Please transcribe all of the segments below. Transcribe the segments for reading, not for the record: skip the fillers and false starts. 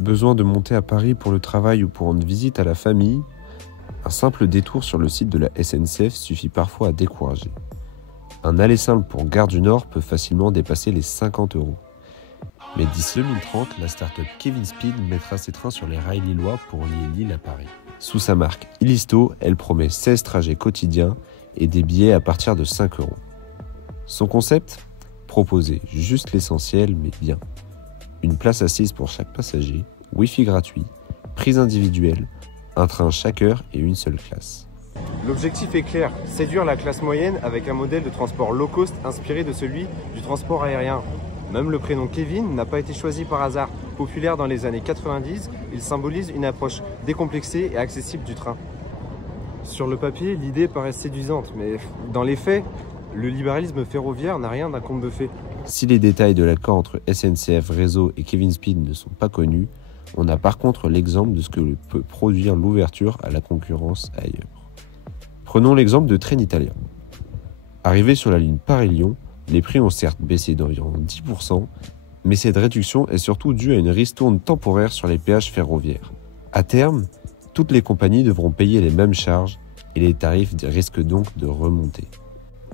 Besoin de monter à Paris pour le travail ou pour rendre visite à la famille? Un simple détour sur le site de la SNCF suffit parfois à décourager. Un aller simple pour Gare du Nord peut facilement dépasser les 50 €. Mais d'ici 2030, la start-up Kevin Speed mettra ses trains sur les rails lillois pour lier Lille à Paris. Sous sa marque Illisto, elle promet 16 trajets quotidiens et des billets à partir de 5 €. Son concept? Proposer juste l'essentiel mais bien. Une place assise pour chaque passager, Wi-Fi gratuit, prise individuelle, un train chaque heure et une seule classe. L'objectif est clair, séduire la classe moyenne avec un modèle de transport low cost inspiré de celui du transport aérien. Même le prénom Kevin n'a pas été choisi par hasard. Populaire dans les années 90, il symbolise une approche décomplexée et accessible du train. Sur le papier, l'idée paraît séduisante, mais dans les faits, le libéralisme ferroviaire n'a rien d'un conte de fées. Si les détails de l'accord entre SNCF Réseau et Kevin Speed ne sont pas connus, on a par contre l'exemple de ce que peut produire l'ouverture à la concurrence ailleurs. Prenons l'exemple de Trenitalia. Arrivé sur la ligne Paris-Lyon, les prix ont certes baissé d'environ 10%, mais cette réduction est surtout due à une ristourne temporaire sur les péages ferroviaires. À terme, toutes les compagnies devront payer les mêmes charges et les tarifs risquent donc de remonter.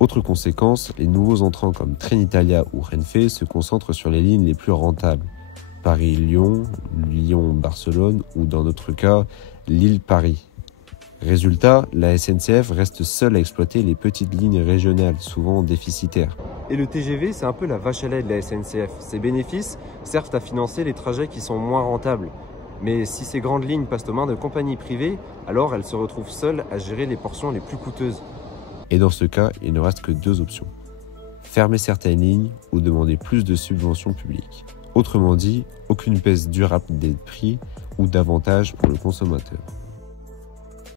Autre conséquence, les nouveaux entrants comme Trenitalia ou Renfe se concentrent sur les lignes les plus rentables. Paris-Lyon, Lyon-Barcelone ou dans notre cas, Lille-Paris. Résultat, la SNCF reste seule à exploiter les petites lignes régionales, souvent déficitaires. Et le TGV, c'est un peu la vache à lait de la SNCF. Ses bénéfices servent à financer les trajets qui sont moins rentables. Mais si ces grandes lignes passent aux mains de compagnies privées, alors elles se retrouvent seules à gérer les portions les plus coûteuses. Et dans ce cas, il ne reste que deux options. Fermer certaines lignes ou demander plus de subventions publiques. Autrement dit, aucune baisse durable des prix ou d'avantages pour le consommateur.